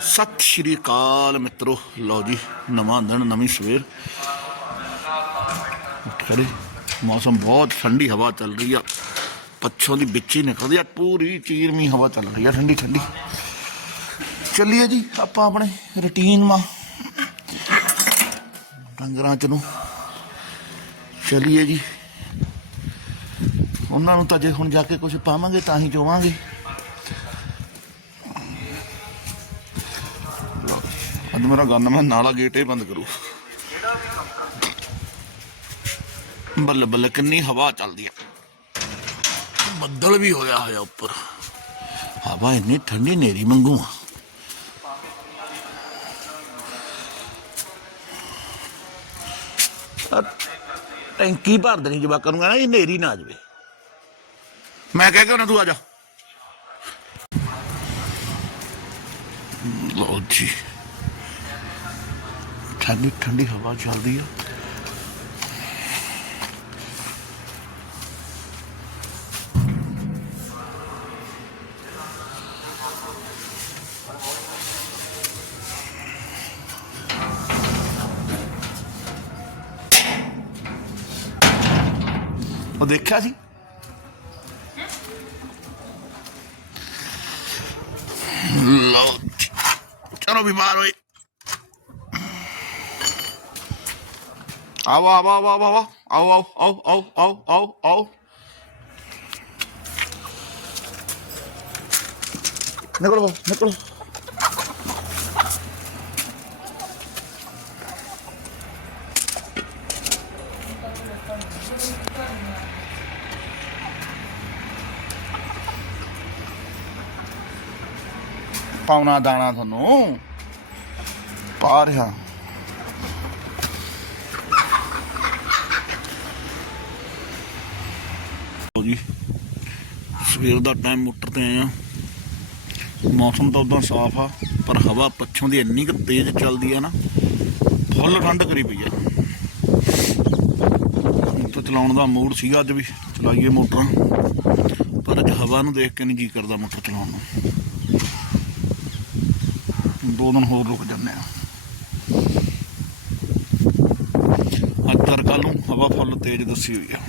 ਸਤਿ ਸ਼੍ਰੀ ਅਕਾਲ ਮਿੱਤਰੋ। ਲਓ ਜੀ, ਨਵਾਂ ਦਿਨ, ਨਵੀਂ ਸਵੇਰ। ਖੜੇ ਮੌਸਮ ਬਹੁਤ ਠੰਡੀ ਹਵਾ ਚੱਲ ਰਹੀ ਆ। ਪੱਛੋਂ ਦੀ ਵਿੱਚ ਹੀ ਨਿਕਲਦੀ ਆ, ਪੂਰੀ ਚੀਰਮੀ ਹਵਾ ਚੱਲ ਰਹੀ ਆ, ਠੰਡੀ ਠੰਡੀ। ਚੱਲੀਏ ਜੀ, ਆਪਾਂ ਆਪਣੇ ਰੁਟੀਨ ਮਾ ਡੰਗਰਾਂ ਚ। ਨੂੰ ਚੱਲੀਏ ਜੀ। ਉਹਨਾਂ ਨੂੰ ਤਾਂ ਜੇ ਹੁਣ ਜਾ ਕੇ ਕੁਝ ਪਾਵਾਂਗੇ, ਤਾਂ ਹੀ ਚੋਵਾਂਗੇ। ਅੱਜ ਮੇਰਾ ਗੰਨ ਮੈਂ ਨਾਲਾ ਗੇਟ ਹੀ ਬੰਦ ਕਰੂ। ਬੱਲੇ ਬੱਲੇ ਕਿੰਨੀ ਹਵਾ ਚੱਲਦੀ ਆ। ਬੱਦਲ ਵੀ ਹੋਇਆ ਹੋਇਆ ਉੱਪਰ। ਹਵਾ ਇੰਨੀ ਠੰਡੀ ਨੇਰੀ ਮੰਗੂ ਟੈਂਕੀ ਭਰ ਦੇਣੀ ਜਵਾਕਾਂ ਨੂੰ ਕਹਿਣਾ ਇਹ ਨੇਰੀ ਨਾ ਆ ਜਾਵੇ। ਮੈਂ ਕਹਿ ਕੇ ਉਹਨਾਂ ਤੂੰ ਆ ਜਾ। ਲਓ ਜੀ। ਠੰਡੀ ਠੰਡੀ ਹਵਾ ਚੱਲਦੀ ਆ। ਉਹ ਦੇਖਿਆ ਸੀ? ਲਓ ਜੀ। ਚਲੋ ਬਿਮਾਰ ਹੋਏ ਆਓ ਆਓ ਆਓ ਪਾਉਣਾ ਦਾਣਾ ਤੁਹਾਨੂੰ ਪਾ ਰਿਹਾ ਜੀ। ਸਵੇਰ ਦਾ ਟਾਈਮ ਮੋਟਰ ਤੇ ਆਏ ਆ। ਮੌਸਮ ਤਾਂ ਉਦਾਂ ਸਾਫ਼ ਆ, ਪਰ ਹਵਾ ਪੱਛੋਂ ਦੀ ਇੰਨੀ ਕੁ ਤੇਜ਼ ਚੱਲਦੀ ਆ ਨਾ, ਫੁੱਲ ਠੰਡ ਕਰੀ ਪਈ ਆ। ਤਾਂ ਚਲਾਉਣ ਦਾ ਮੂਡ ਸੀਗਾ ਅੱਜ ਵੀ, ਚਲਾਈਏ ਮੋਟਰਾਂ। ਪਰ ਅੱਜ ਹਵਾ ਨੂੰ ਦੇਖ ਕੇ ਨਹੀਂ ਜੀ ਕਰਦਾ ਮੋਟਰ ਚਲਾਉਣ ਨੂੰ। ਦੋ ਦਿਨ ਹੋਰ ਰੁਕ ਜੰਨੇ ਆ। ਅੱਜ ਤਰ ਕੱਲ ਨੂੰ ਹਵਾ ਫੁੱਲ ਤੇਜ਼ ਦੱਸੀ ਹੋਈ ਆ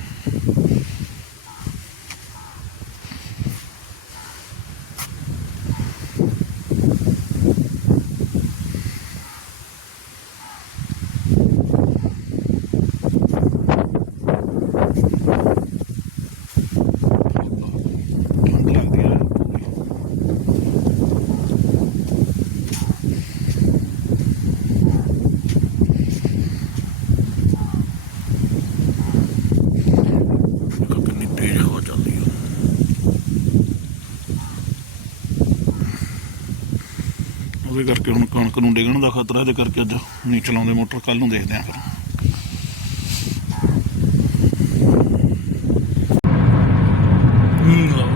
ਠੰਡ ਲੱਗਦੀ ਆ ਦੇਖੋ ਕਿੰਨੀ ਤੇਜ਼ ਹਵਾ ਚੱਲਦੀ ਆ ਉਹਦੇ ਕਰਕੇ ਨੂੰ ਡਿੱਗਣ ਦਾ ਖਤਰਾ ਇਹਦੇ ਕਰਕੇ ਅੱਜ ਨਹੀਂ ਚਲਾਉਂਦੇ ਮੋਟਰ ਕੱਲ ਨੂੰ ਦੇਖਦੇ ਆਂ ਫਿਰ। ਹੂੰ ਲਓ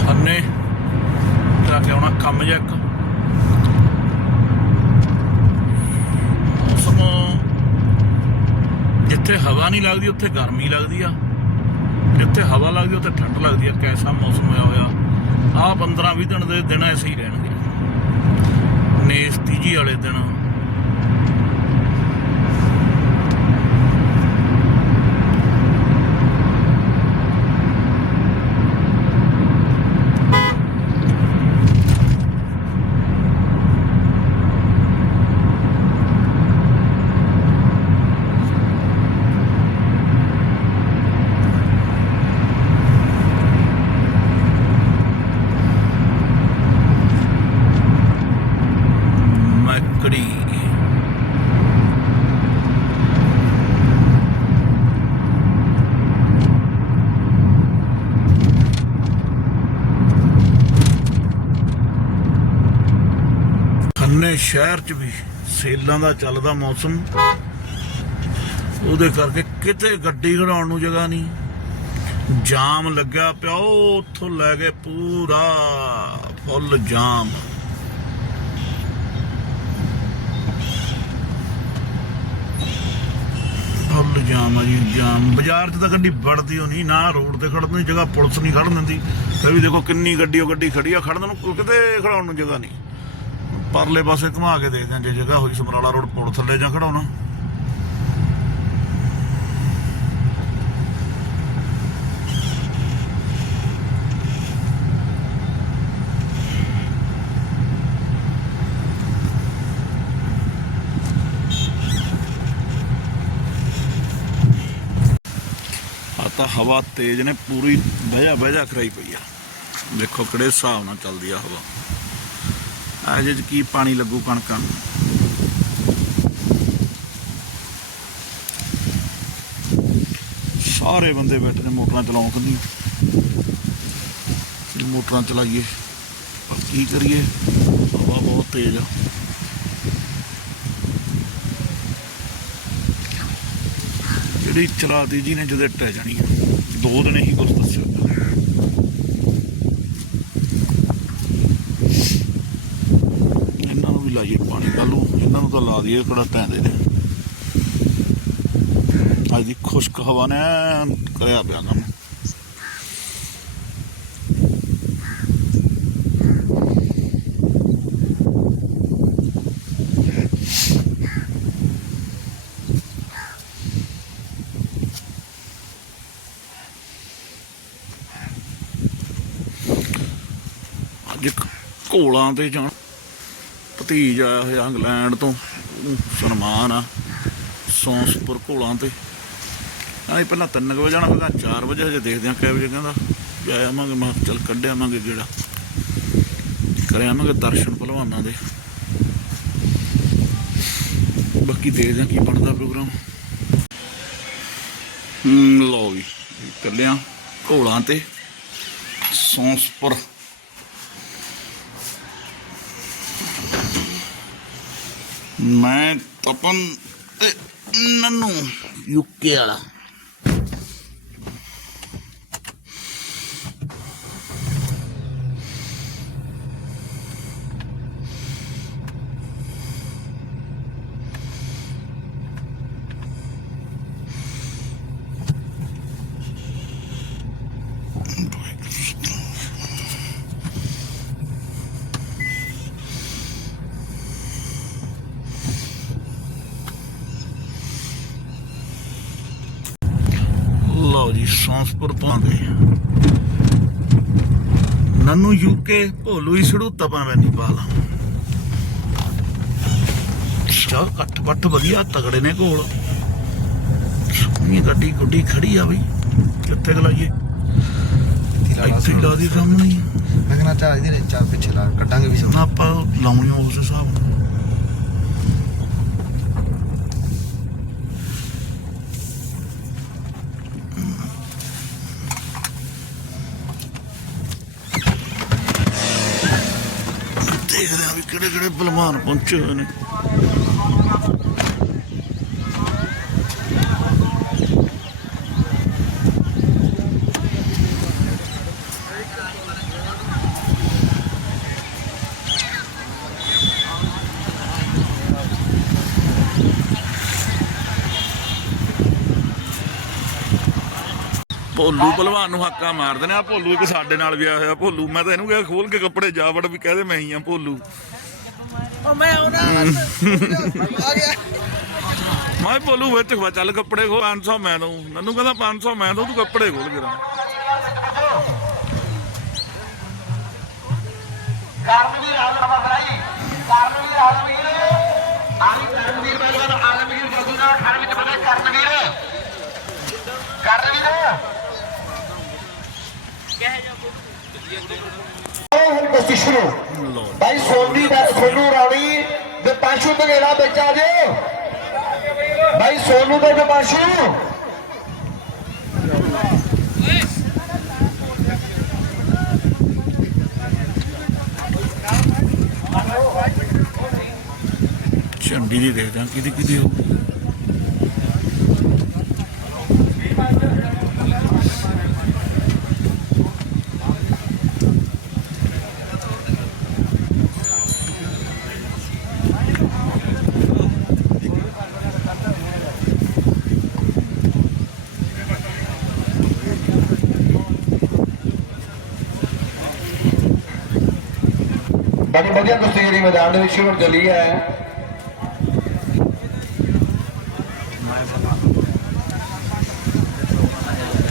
ਖਾਨੇ। ਜਾ ਕੇ ਆਉਣਾ ਕੰਮ ਜਾ ਇੱਕ। ਜਿੱਥੇ ਹਵਾ ਨਹੀਂ ਲੱਗਦੀ, ਉੱਥੇ ਗਰਮੀ ਲੱਗਦੀ ਆ। ਜਿੱਥੇ ਹਵਾ ਲੱਗਦੀ, ਉੱਥੇ ਠੰਡ ਲੱਗਦੀ ਆ। ਕੈਸਾ ਮੌਸਮ ਹੋਇਆ ਹੋਇਆ। ਆ 15 20 ਦਿਨ ਦੇ ਦਿਨ ਐਸੇ ਹੀ ਰਹਿਣਗੇ। ਨੇਸ ਤੀਜੀ ਵਾਲੇ ਦਿਨ ਮੱਕੜੀ ਖੰਨੇ ਸ਼ਹਿਰ ਚ ਵੀ ਸੇਲਾਂ ਦਾ ਚੱਲਦਾ ਮੌਸਮ। ਉਹਦੇ ਕਰਕੇ ਕਿਤੇ ਗੱਡੀ ਖੜਾਉਣ ਨੂੰ ਜਗ੍ਹਾ ਨਹੀਂ। ਜਾਮ ਲੱਗਿਆ ਪਿਆ ਉਹ ਉੱਥੋਂ ਲੈ ਕੇ ਪੂਰਾ ਫੁੱਲ ਜਾਮ। ਫੁੱਲ ਜਾਮ ਆ ਜੀ, ਜਾਮ। ਬਾਜ਼ਾਰ 'ਚ ਤਾਂ ਗੱਡੀ ਵੜਦੀ ਹੋਣੀ ਨਾ ਰੋਡ ਤੇ ਖੜਨ ਦੀ ਜਗ੍ਹਾ, ਪੁਲਿਸ ਨਹੀਂ ਖੜਨ ਦਿੰਦੀ। ਤੇ ਵੀ ਦੇਖੋ ਕਿੰਨੀ ਗੱਡੀ ਉਹ ਗੱਡੀ ਖੜੀ ਆ, ਖੜਨ ਨੂੰ ਕਿਤੇ ਖੜਾਉਣ ਨੂੰ ਜਗ੍ਹਾ ਨਹੀਂ। ਪਰਲੇ ਪਾਸੇ ਘੁਮਾ ਕੇ ਦੇਖਦੇ ਹਾਂ, ਜੇ ਜਗ੍ਹਾ ਹੋਈ ਸਮਰਾਲਾ ਰੋਡ ਪੁਲ ਥੱਲੇ ਜਾਂ ਖੜਾਉਣਾ ਆ ਤਾਂ ਹਵਾ ਤੇਜ਼ ਨੇ, ਪੂਰੀ ਬਹਿਜਾ ਬਹਿਜਾ ਕਰਾਈ ਪਈ ਆ। ਦੇਖੋ ਕਿਹੜੇ ਹਿਸਾਬ ਨਾਲ ਚੱਲਦੀ ਆ ਹਵਾ। ਅਜੇ ਚ ਕੀ ਪਾਣੀ ਲੱਗੂ ਕਣਕਾਂ ਨੂੰ? ਸਾਰੇ ਬੰਦੇ ਬੈਠੇ ਨੇ ਮੋਟਰਾਂ ਚਲਾਉਣ ਕੰਨੀ ਮੋਟਰਾਂ ਚਲਾਈਏ, ਪਰ ਕੀ ਕਰੀਏ? ਹਵਾ ਬਹੁਤ ਤੇਜ਼ ਆ। ਜਿਹੜੀ ਚਲਾਤੀ ਜੀ ਨੇ ਜਦੇ ਟਹਿ ਜਾਣੀ ਆ। ਦੋ ਦਿਨ ਹੀ ਕੁਛ ਦੱਸਿਆ ਇਹਨਾਂ ਨੂੰ ਵੀ ਲਾਈਏ ਪਾਣੀ ਕੱਲੂ ਇਹਨਾਂ ਨੂੰ ਤਾਂ ਲਾ ਦਈਏ ਕਿਹੜਾ ਟੈਂਦੇ ਨੇ। ਅੱਜ ਦੀ ਖੁਸ਼ਕ ਹਵਾ ਨੇ ਕਰਿਆ ਪਿਆ ਕੰਮ। ਅੱਜ ਕ- ਘੋਲਾਂ ਤੇ ਜਾਣ। ਭਤੀਜ ਆਇਆ ਹੋਇਆ ਇੰਗਲੈਂਡ ਤੋਂ, ਸਨਮਾਨ ਆ ਸੌਂਸਪੁਰ ਘੋਲਾਂ ਤੇ। ਆਈ ਪਹਿਲਾਂ 3 ਵਜੇ ਜਾਣਾ ਫਿਰ 4 ਵਜੇ ਹਜੇ ਦੇਖਦੇ ਆ ਕਿਹ ਵਜੇ ਕਹਿੰਦਾ। ਵੀ ਆਵਾਂਗੇ ਮੈਂ ਚੱਲ ਕੱਢ ਆਵਾਂਗੇ ਜਿਹੜਾ ਕਰੇ ਦਰਸ਼ਨ ਭਲਵਾਨਾਂ ਦੇ। ਬਾਕੀ ਦੇਖਦੇ ਆ ਕੀ ਬਣਦਾ ਪ੍ਰੋਗਰਾਮ। ਹੂੰ ਲੋ ਵੀ ਚੱਲਿਆ ਘੋਲਾਂ ਤੇ ਸੌਂਸਪੁਰ ਮੈਂ ਤਪਨ ਤੇ ਨੰਨੂ ਯੂਕੇ ਵਾਲਾ ਲਓ ਜੀ ਸੌਂਸਪੁਰ ਪਹੁੰਚੇ ਨੰਨੂ ਯੂਕੇ ਭੋਲੂ ਹੀ ਸੜੂ ਤਪਾ ਬੈਨੀ ਪਾਲ। ਸ਼ਾ ਕੱਟ ਵੱਟ ਵਧੀਆ ਤਗੜੇ ਨੇ ਕੋਲ ਸੋਹਣੀ ਗੱਡੀ ਗੁੱਡੀ ਖੜੀ ਆ ਬਈ। ਕਿੱਥੇ ਗਲਾਈਏ ਇੱਥੇ ਲਾ ਦੀ ਸਾਹਮਣੇ। ਮੈਂ ਕਹਿੰਦਾ ਚਾਹ ਇਹਦੇ ਚਾਰ ਪਿੱਛੇ ਲਾ ਕੱਢਾਂਗੇ ਵੀ ਨਾ ਆਪਾਂ ਲਾਉਣੀ ਉਸ ਹਿਸਾਬ ਨਾਲ। ਦੇਖਦੇ ਆ ਵੀ ਕਿਹੜੇ ਕਿਹੜੇ ਬਲਮਾਨ ਪਹੁੰਚੇ ਹੋਏ ਨੇ। ਭੋਲੂ ਭਲਵਾਨ ਨੂੰ ਹੱਕਾ ਮਾਰਦੇ ਨੇ ਆ ਭੋਲੂ ਇੱਕ ਸਾਡੇ ਨਾਲ ਵਿਆਹ ਹੋਇਆ ਭੋਲੂ ਮੈਂ ਤਾਂ ਇਹਨੂੰ ਕਿਹਾ ਖੋਲ ਕੇ ਕੱਪੜੇ ਜਾ ਵੜ ਵੀ ਕਹਦੇ ਮੈਂ ਹੀ ਆ ਭੋਲੂ। ਉਹ ਮੈਂ ਆਉਣਾ ਆ ਗਿਆ। ਮੈਂ ਭੋਲੂ ਵਿੱਚ ਖਵਾ ਚੱਲ ਕੱਪੜੇ ਖੋਲ 500 ਮੈਂ ਦਊਂ। ਮੈਨੂੰ ਕਹਿੰਦਾ 500 ਮੈਂ ਦਊਂ ਤੂੰ ਕੱਪੜੇ ਖੋਲ ਕੇ ਰਾਂ ਆਲੀ ਕਰਮਵੀਰ ਪਹਿਲਵਾਨ ਆਲਮਗੀਰ ਜਦੂਨਾ ਖੜ ਵਿੱਚ ਬਣੇ ਕਰਮਵੀਰ ਹੁਣ ਕੁਸ਼ਤੀ ਸ਼ੁਰੂ। ਭਾਈ ਸੋਨੀ ਦਾ, ਸੋਨੂ ਰਾਣੀ ਦੇ ਪਾਸ਼ੂ ਤਗੇੜਾ ਵਿੱਚ ਆ ਜਿਓ। ਭਾਈ ਸੋਨੂ ਦੇ ਪਾਸ਼ੂ ਚੰਡੀ ਦੀ ਦੇਖਦੇ ਆ ਕਿਹਦੀ ਕਿਹਦੀ ਹੋ। ਬੜੀ ਵਧੀਆ ਕੁਸ਼ਤੀ ਜਿਹੜੀ ਮੈਦਾਨ ਦੇ ਵਿੱਚ ਸ਼ੁਰੂ ਚੱਲੀ ਹੈ।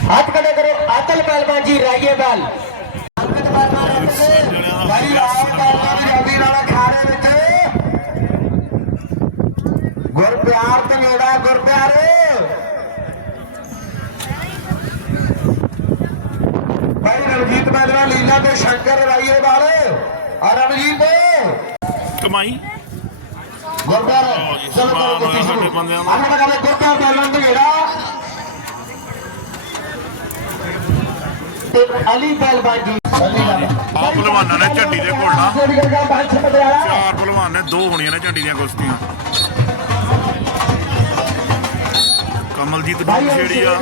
ਹੱਥ ਖੜੇ ਕਰੋ, ਆਤਲ ਪਹਿਲਵਾਨ ਜੀ, ਰਾਈਏ ਬਲ। ਭਾਈ ਆਪ ਪਹਿਲਵਾਨ ਦੀ ਜਲਦੀ ਨਾਲ ਅਖਾੜੇ ਵਿੱਚ। ਗੁਰਪਿਆਰ ਤੇ ਨੇੜਾ ਗੁਰਪਿਆਰ। ਭਾਈ ਰਣਜੀਤ ਕਮਾਈ। ਚਲੋ ਕਰੋ। ਸਾਡੇ ਬੰਦਿਆਂ ਦਾ। ਆਪਾਂ ਕਹਿੰਦੇ ਤੇ ਅਲੀ ਨੇ ਝੰਡੀ ਦੇ ਜਿਹੜੀ ਚਾਰ ਪਹਿਲਵਾਨ ਨੇ ਦੋ ਹੋਣੀਆਂ ਨੇ ਝੰਡੀ ਦੀਆਂ ਕੁਸ਼ਤੀਆਂ। ਕਮਲਜੀਤ ਨੂੰ ਛੇੜੀ ਆ।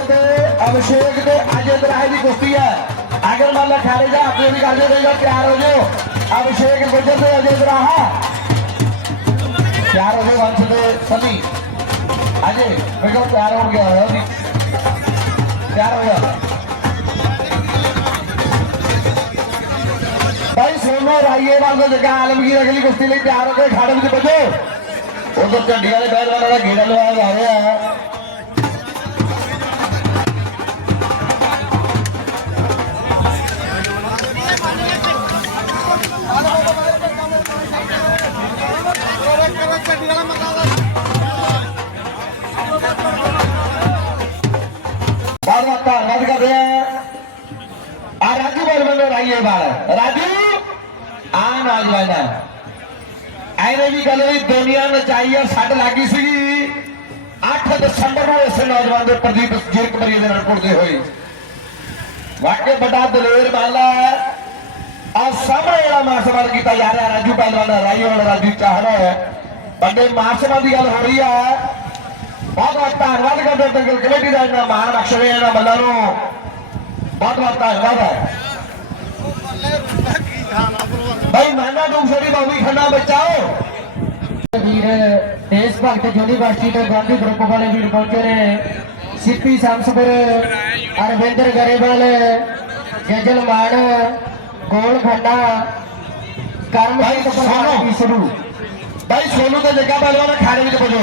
ਅਭਿਸ਼ੇਕ ਤੇ ਅਜੇ ਦਰਾਜ ਦੀ ਕੁਸ਼ਤੀ ਹੈ। ਅਗਰ ਮੰਨ ਲਾ ਖਾਲੇ ਜਾ ਆਪਣੀ ਵੀ ਗੱਲ ਦੇਗਾ ਤਿਆਰ ਹੋ ਜਾਓ। ਅਭਿਸ਼ੇਕ ਗੁੱਜਰ ਤੇ ਅਜੇ ਦਰਾਹਾ ਤਿਆਰ ਹੋ ਜਾਓ ਵੰਸ਼ ਤੇ ਸੰਨੀ ਅਜੇ ਵੇਖੋ ਤਿਆਰ ਹੋ ਗਿਆ ਹੈ ਜੀ ਤਿਆਰ ਹੋ ਗਿਆ ਭਾਈ ਸੋਨੋ ਰਾਈਏ ਵਾਂਗੋ ਬਹੁਤ ਬਹੁਤ ਧੰਨਵਾਦ ਕਰਦੇ ਆ ਆ ਰਾਜੂ ਬਰਮਨ ਨੂੰ ਰਾਈਏ ਵਾਲ ਰਾਜੂ ਆ ਨੌਜਵਾਨ ਐਨੇ ਵੀ ਗੱਲ ਵੀ ਦੁਨੀਆ ਨਚਾਈ ਆ ਸੱਟ ਲੱਗੀ ਸੀਗੀ 8 ਦਸੰਬਰ ਨੂੰ ਇਸ ਨੌਜਵਾਨ ਦੇ ਪ੍ਰਦੀਪ ਜਿਰਕਪਰੀ ਦੇ ਨਾਲ ਕੁੜਦੇ ਹੋਏ ਵਾਕਿਆ ਵੱਡਾ ਦਲੇਰ ਮਾਲਾ ਆ ਸਾਹਮਣੇ ਜਿਹੜਾ ਮਾਰਸਮਾਰ ਕੀਤਾ ਜਾ ਰਿਹਾ ਰਾਜੂ ਪਹਿਲਵਾਨ ਦਾ ਰਾਈਏ ਵਾਲਾ ਰਾਜੂ ਚਾਹੜਾ ਹੈ। ਵੱਡੇ ਮਾਰਸਮਾਰ ਦੀ ਗੱਲ ਹੋ ਰਹੀ ਹੈ। ਬਹੁਤ ਬਹੁਤ ਧੰਨਵਾਦ ਕਰਦੇ ਦੰਗਲ ਕਮੇਟੀ ਦਾ ਇਹਨਾਂ ਮਾਣ ਬਖਸ਼ਵੇ ਇਹਨਾਂ ਬੱਲਾਂ ਨੂੰ ਬਹੁਤ ਬਹੁਤ ਧੰਨਵਾਦ ਹੈ। ਭਾਈ ਮਾਨਾ ਡੂਸਰੀ ਬਾਬੀ ਖੰਡਾ ਬਚਾਓ। ਵੀਰ ਦੇਸ਼ ਭਗਤ ਯੂਨੀਵਰਸਿਟੀ ਤੋਂ ਗਾਂਧੀ ਗਰੁੱਪ ਵਾਲੇ ਵੀਰ ਪਹੁੰਚੇ ਨੇ। ਸਿੱਪੀ ਸੰਸਬਰ ਅਰਵਿੰਦਰ ਗਰੇਵਾਲ ਜੱਜਲ ਮਾਨ ਗੋਲ ਖੰਡਾ ਕਰਮ ਸਿੰਘ ਸੋਨੂੰ। ਪ੍ਰਧਾਨ ਸ਼ੁਰੂ ਭਾਈ ਸੋਨੂ ਤੇ ਜੱਗਾ ਪਹਿਲਵਾਨ ਖਾੜੇ ਵਿੱਚ ਪੁੱਜੋ।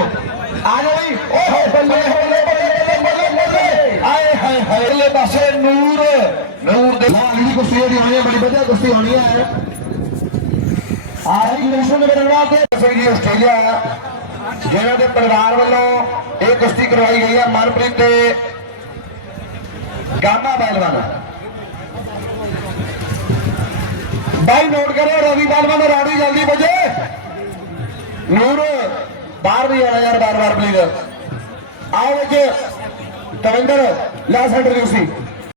ਆ ਜਾਓ ਜੀ ਓਹੋ ਬੱਲੇ ਬੱਲੇ ਬੱਲੇ ਬੱਲੇ ਬੱਲੇ ਆਏ ਹਾਏ ਹਾਏ, ਅਗਲੇ ਪਾਸੇ ਨੂਰ ਨੂਰ ਦੇ ਅਗਲੀ ਕੁਸ਼ਤੀ ਜਿਹੜੀ ਹੋਣੀ ਹੈ, ਬੜੀ ਵਧੀਆ ਕੁਸ਼ਤੀ ਹੋਣੀ ਹੈ। ਆਹੀ ਨੈਸ਼ਨਲ ਦੇ ਨਾਲ ਤੇ ਸਹੀ ਆਸਟ੍ਰੇਲੀਆ ਜਿਹਨਾਂ ਦੇ ਪਰਿਵਾਰ ਵੱਲੋਂ ਇਹ ਕੁਸ਼ਤੀ ਕਰਵਾਈ ਗਈ ਹੈ, ਮਨਪ੍ਰੀਤ ਤੇ ਗਾਮਾ ਪਹਿਲਵਾਨ। ਬਾਈ ਨੋਟ ਕਰਿਓ, ਰਵੀ ਪਹਿਲਵਾਨ ਰਾੜੀ ਜਲਦੀ ਵਜੇ ਨੂਰ ਬਾਹਰ ਵੀ ਆਣਾ ਯਾਰ ਬਾਰ ਬਾਰ ਪਲੀਜ਼ ਆਓ